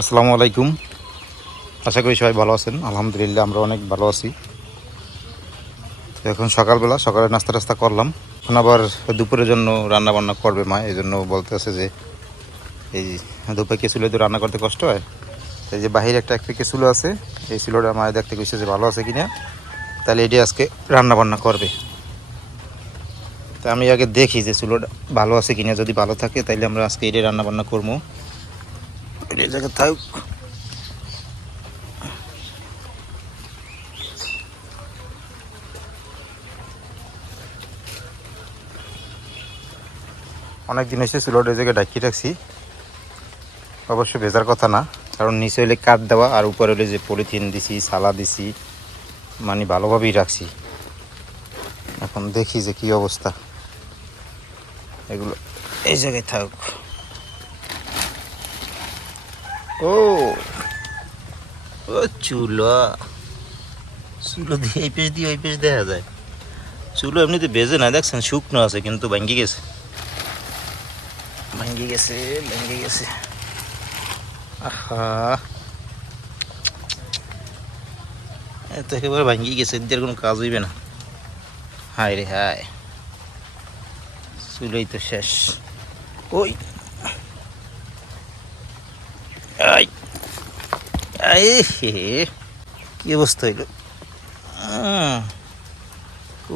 আসসালামু আলাইকুম। আশা করি সবাই ভালো আছেন। আলহামদুলিল্লাহ আমরা অনেক ভালো আছি। তো এখন সকালবেলা সকালে নাস্তা টাস্তা করলাম। এখন আবার দুপুরের জন্য রান্না বান্না করবে মা, এই জন্য বলতেছে যে এই দুপুরে চুলো তো রান্না করতে কষ্ট হয়, এই যে বাহিরে একটা পেকে চুলো আছে, এই চুলোটা মায়ের দেখতে কইছে যে ভালো আছে কিনা, তাহলে এটি আজকে রান্না বান্না করবে। তা আমি আগে দেখি যে চুলোটা ভালো আছে কিনা, যদি ভালো থাকে তাহলে আমরা আজকে এটি রান্না বান্না করবো। এই জায়গায় থাক। অনেক দিন এসে চুলোটা জায়গায় ডাকিয়ে রাখছি, অবশ্য ভেজার কথা না, কারণ নিচে হইলে কাঠ দেওয়া আর উপরে হলে যে পলিথিন দিছি, সালা দিছি, মানে ভালোভাবেই রাখছি। এখন দেখি যে কি অবস্থা, এগুলো এই জায়গায় থাক। ও ও চুলো, চুলো দিয়ে এই পেশ দিয়ে ওই পেশ দেখা যায়। চুলো এমনিতে বেজে না, দেখছেন শুকনো আছে কিন্তু ভাঙ্গি গেছে, ভাঙ্গি গেছে, ভেঙে গেছে। আহা, এত একেবারে ভাঙ্গি গেছে, এদের কোনো কাজ হইবে না। হায় রে হায়, চুলোই তো শেষ। ওই আই আই হে, কি অবস্থা হইল।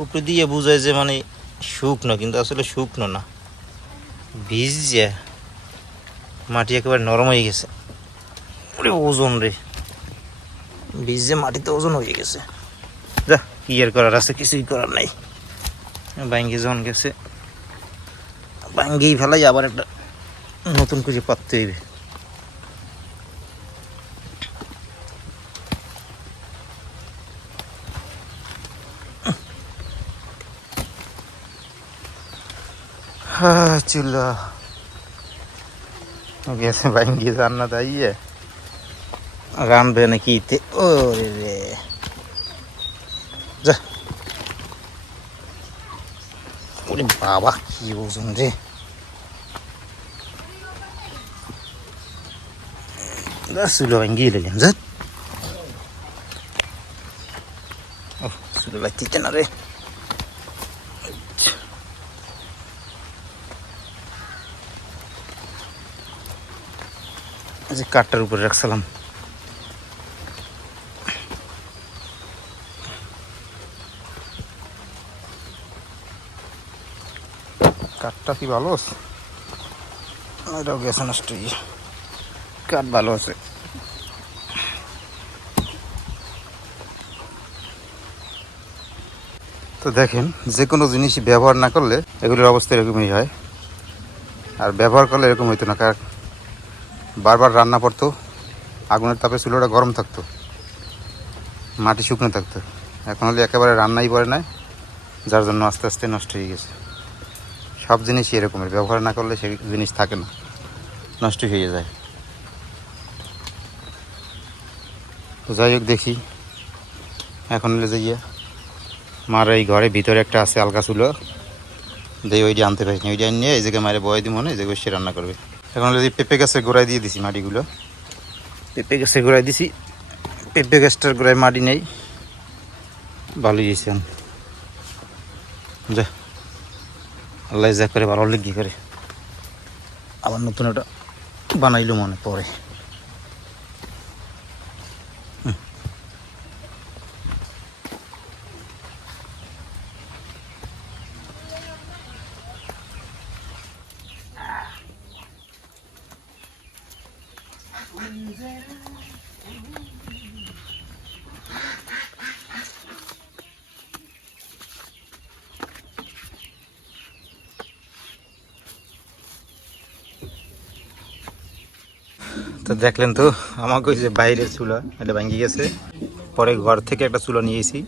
উপরে দিয়ে বুঝায় যে মানে শুকনো, কিন্তু আসলে শুকনো না, ভিজে মাটি একেবারে নরম হয়ে গেছে। ওরে ওজন রে, ভিজে মাটিতে ওজন হয়ে গেছে। যা, কি আর করার আছে, কিছুই করার নাই। ভাঙ্গি যখন গেছে ভাঙ্গিই ফেলাই, আবার একটা নতুন করে পাততে হইবে। চুলা গেছে ভাঙ্গি, রান্না দাইয়ে রানবে নাকি। ওরে রে, যা, ওরে বাবা কি ওজন রে। চুলো ভাঙ্গি লেগেন, যা। ও চুলো লাগতে না রে। যে কাঠটার উপরে রাখছিলাম, কাঠটা কি ভালো আছে? এটাও গেছে নষ্ট হয়ে। কাঠ ভালো আছে। তো দেখেন, যে কোনো জিনিসই ব্যবহার না করলে এগুলোর অবস্থা এরকমই হয়, আর ব্যবহার করলে এরকম হইতো না। কারণ বারবার রান্না পড়তো, আগুনের তাপে চুলোটা গরম থাকতো, মাটি শুকনো থাকতো। এখন হলে একেবারে রান্নাই পড়ে না, যার জন্য আস্তে আস্তে নষ্ট হয়ে গেছে। সব জিনিসই এরকমের, ব্যবহার না করলে সেই জিনিস থাকে না, নষ্ট হয়ে যায়। তো যাই হোক, দেখি এখন হলে যাইয়া মার এই ঘরে ভিতরে একটা আছে আলগা চুলো, দিয়ে ওইটি আনতে পারিনি, ওইটি নিয়ে এই জায়গায় মারে বয়ে দিব, মনে এই জায়গায় সে রান্না করবে। এখন হলে পেঁপে গাছের গোড়ায় দিয়ে দিছি মাটিগুলো, পেঁপে গাছের গোড়ায় দিছি। পেঁপে গাছটার গোড়ায় মাটি নেই, ভালোই দিয়েছি। যা, আল্লাহ যা করে ভালো লেগে করে, আবার নতুন একটা বানাইলো মনে পড়ে। তো দেখলেন তো, আমাকে ওই যে বাইরের চুলা এটা ভাঙ্গি গেছে, পরে ঘর থেকে একটা চুলা নিয়েছি,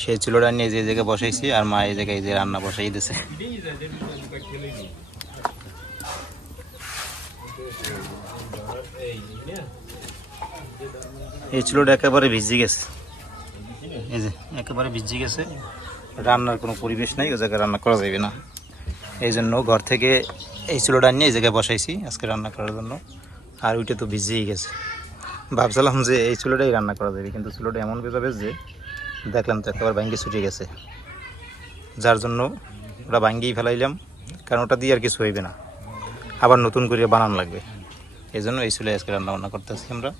সেই চুলাটা নিয়ে যে জায়গায় বসাইছি, আর মা এই জায়গায় যে রান্না বসাই দিছে। এই চুলাটা একেবারে ভিজে গেছে, এই যে একেবারে ভিজে গেছে, রান্নার কোনো পরিবেশ নাই, ওই জায়গায় রান্না করা যাবে না। এই জন্য ঘর থেকে এই চুলোটা নিয়ে এই জায়গায় বসাইছি আজকে রান্না করার জন্য। আর ওইটা তো ভিজেই গেছে। ভাবছিলাম যে এই চুলোটাই রান্না করা যাবে, কিন্তু চুলোটা এমন ভেজাবে যে দেখলাম তো একবার ভাঙ্গি ছুটে গেছে, যার জন্য ওটা ভাঙ্গিই ফেলাইলাম, কারণ ওটা দিয়ে আর কিছু হইবে না, আবার নতুন করে বানানো লাগবে। এই জন্য এই চুলে আজকে রান্না বান্না করতেছি আমরা।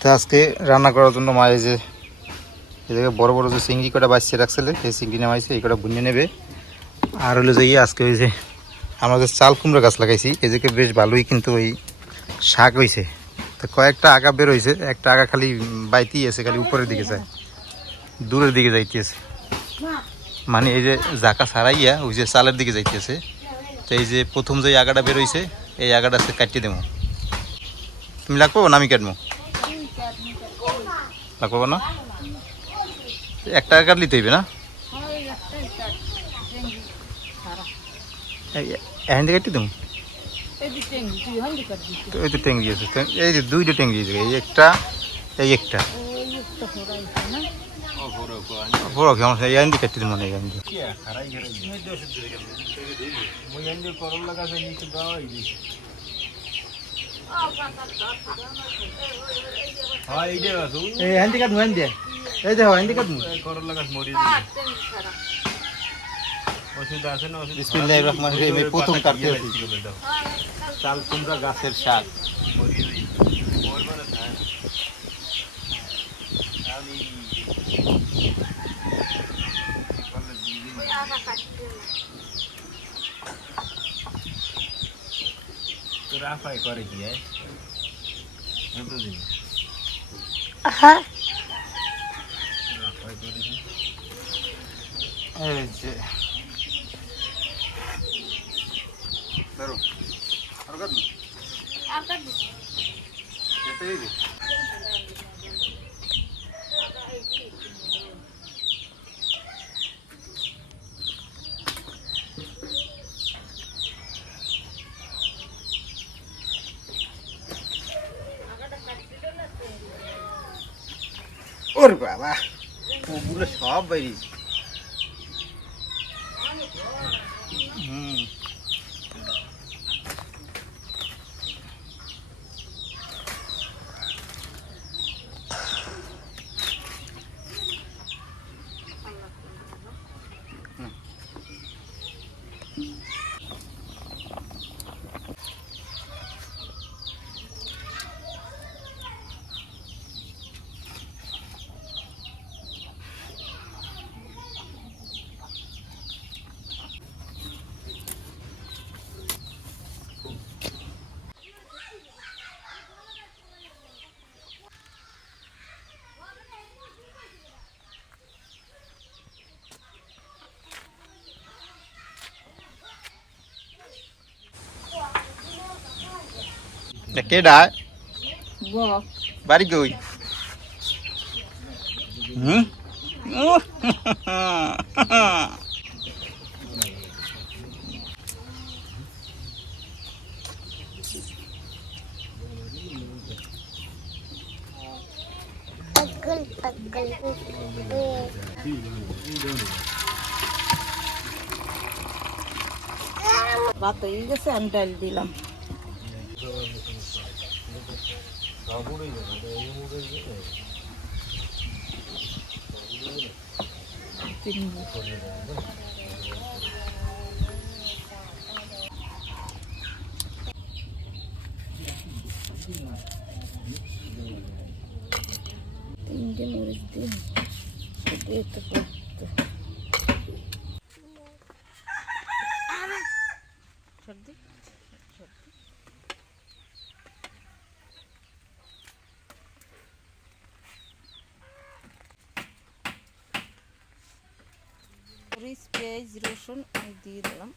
তো আজকে রান্না করার জন্য মা এই যে এদিকে বড় বড় যে চিংড়ি কটা বাঁচিয়ে রাখছিল, সেই চিংড়ি নামাইছে, এই কটা বুনিয়ে নেবে। আর হলো যে আজকে ওই যে আমরা যে চাল কুমড়ো গাছ লাগাইছি, এদিকে বেশ ভালোই কিন্তু ওই শাক হয়েছে। তো কয়েকটা আগা বের হয়েছে, একটা আগা খালি বাইতেই আছে, খালি উপরের দিকে যায়, দূরের দিকে যাইতেছে, মানে এই যে জাকা ছাড়াইয়া ওই যে চালের দিকে যাইতেছে। তো এই যে প্রথম যে আগাটা বের হয়েছে, এই আগাটা কাটিয়ে দেবো। তুমি লাগবো না আমি কাটবো? লাগবো না, একটা কাটলিতে হইবে না? এখান থেকে কাটি দেবো। ওই তো টেঙ্গি আছে, এই যে দুইটা টেঙ্গি, এই একটা এই একটা বড় এখান দিয়ে কাটি দেবো, মানে এখান দিয়ে এই দেখো হিন্দি কাটবো। বিসমিল্লাহির রহমানির রহিম, প্রথম কাটতে হচ্ছে চাল কুমড়া গাছের শাক। রাফাই করে কি এই যে ধরো আর কাটবো ওর বাবা, ওগুলো সব বেরিয়েছে। কেডা বাড়ি কই? ভাত হয়ে গেছে, আমি ডাল দিলাম। তিনটে মরিচ দিন সর্দি রসুন আমি দিয়ে দিলাম।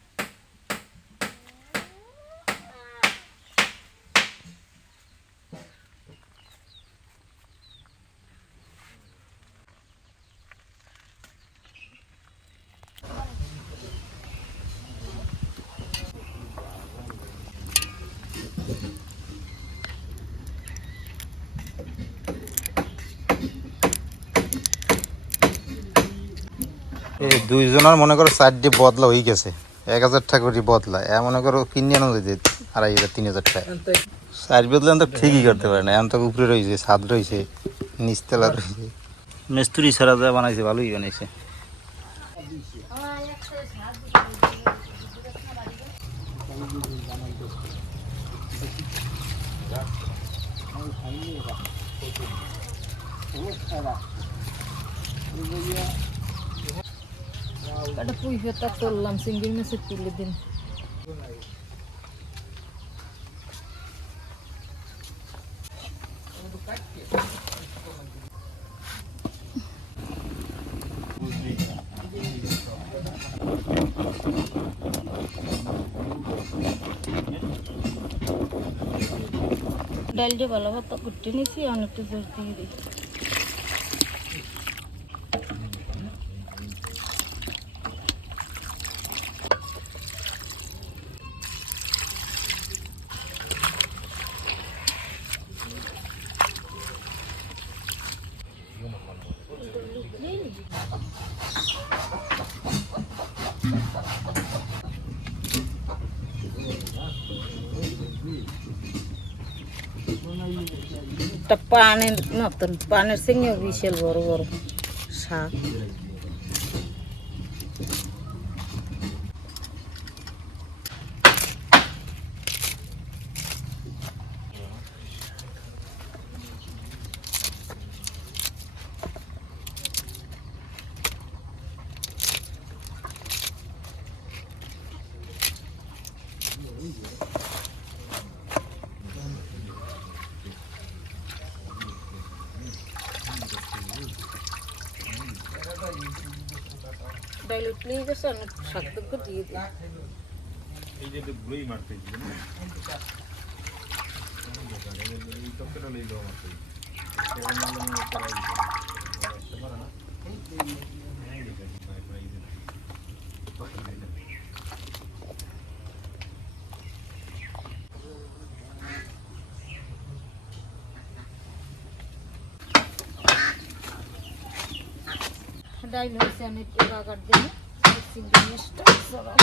এই দুইজনের মনে করো চারটি বদলা হয়ে গেছে, 1,000 টাকা করে বদলা। মনে করো কিনে আনো যেতে 2,500 3,000 টাকা। চার বদলা তো ঠিকই করতে পারে না, এখন তো উপরে রয়েছে, ছাদ রয়েছে, নিচতলা রয়েছে। মিস্ত্রি ছাড়া যা বানাইছে ভালোই বানাইছে। একটা পুঁই পাতা তুললাম, চিংড়ি মাছের তুলে দিন। ডালটা ভালো ভাত কুটে নিয়েছি, অনেকটা জোর দিয়ে দিই। একটা পানের মতন, পানের সঙ্গে বিশাল বড় বড় শাক। ডাইল উঠলে গেছে, অনেক শাক দিয়ে দিই। এই যে গুলোই মারতে দিবেন না, এই টপটা লই দাও মারতে সেটা মানে করাই দিতে পারে না। ডাইল হয়েছে, আমি একটু বাগার দিই। চিংড়ি মাছটা সরাও।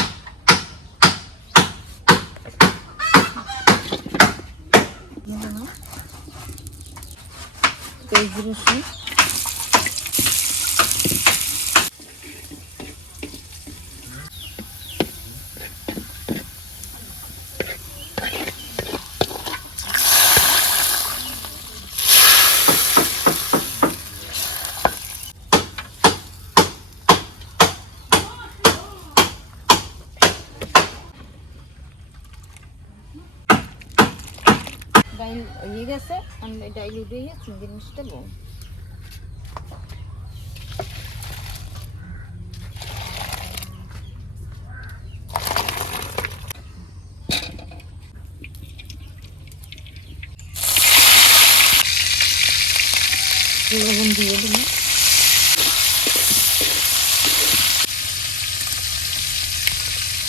পেঁয়াজ রসুন, ডাইল হয়ে গেছে, আমি ডাইল উঠে গিয়ে চিংড়ি মাছটা বউ। লবণ দিয়ে দিলাম,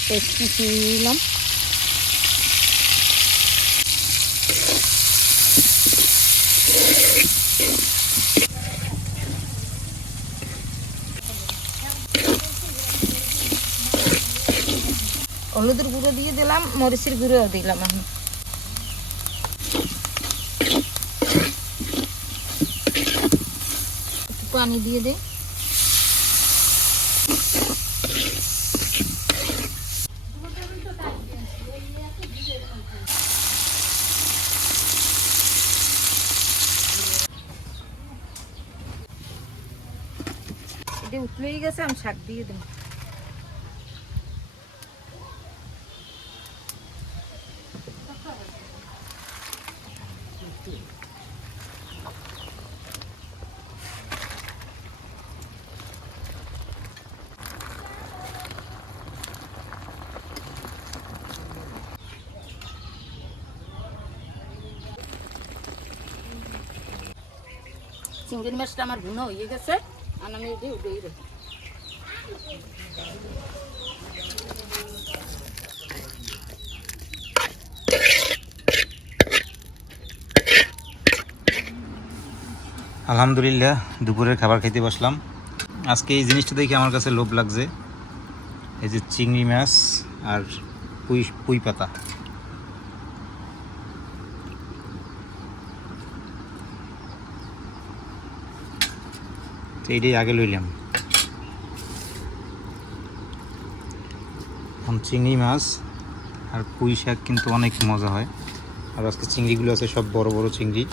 পেস্ট মিশিয়ে দিলাম। হলুদের গুঁড়ো দিয়ে দিলাম, মরিচের গুঁড়ো দিলাম। এখন একটু পানি দিয়ে দিই। এটা উঠলেই গেছে, আমি শাক দিয়ে দিই। চিংড়ি মাছটা আমার ভুনা হয়ে গেছে আর আমি এটি উঠেই রে আলহামদুলিল্লাহ দুপুরের খাবার খেতে বসলাম। আজকে এই জিনিসটা দেখে আমার কাছে লোভ লাগছে, এই যে চিংড়ি মাছ আর পুঁই পাতা। তো এইটাই আগে লইলাম। এখন চিংড়ি মাছ আর পুঁই শাক কিন্তু অনেক মজা হয়। আর আজকে চিংড়িগুলো আছে সব বড় বড় চিংড়ি।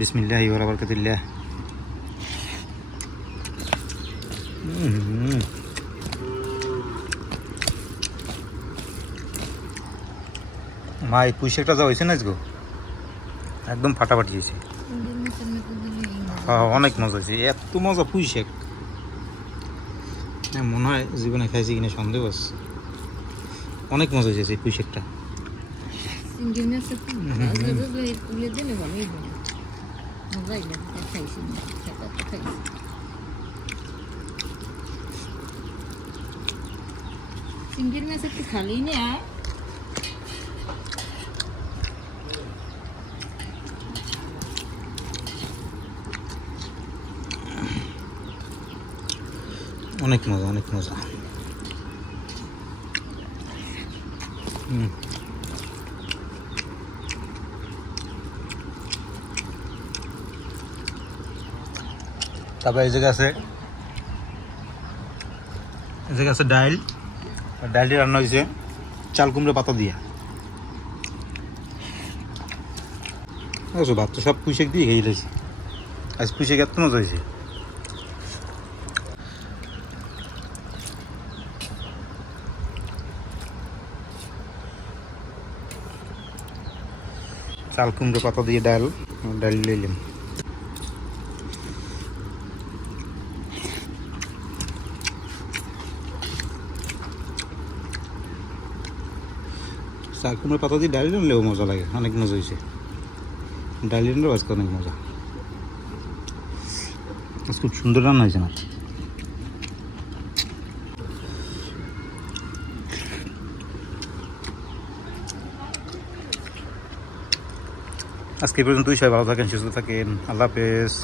বিসমিল্লাহি ওয়া বারাকাতুল্লাহ। মা এই পুঁই শাকটা যা হয়েছে না আজকে একদম ফাটাফাটি হয়েছে। হ্যাঁ অনেক মজা হয়েছে, এত মজা পুঁই শাক মনে হয় জীবনে খাইছি কিনা সন্দেহ আছে। অনেক মজা হয়েছে এই পুঁই শাকটা। চিংড়ি মাছ একটু খালি না অনেক মজা, অনেক মজা। তারপর এই জায়গা আছে ডাইল। ডাইলটি রান্না হয়েছে চাল কুমড়ো পাতা দিয়া। ভাত তো সব পুঁইশাক দিয়ে খেয়ে গেছি। আজ পুঁইশাক এত মজা হয়েছে। চাল কুমড়ো পাতা দিয়ে ডাল লইলাম। চাল কুমড়ো পাতা দিয়ে ডাল রান্নলেও মজা লাগে, অনেক মজা হয়েছে। ডাল রান্নাও আজকে অনেক মজা। আজ খুব সুন্দর রান্না হয়েছে না। আজকে পর্যন্তই, সবাই ভালো থাকেন, সুস্থ থাকেন, আল্লাহ হাফেজ।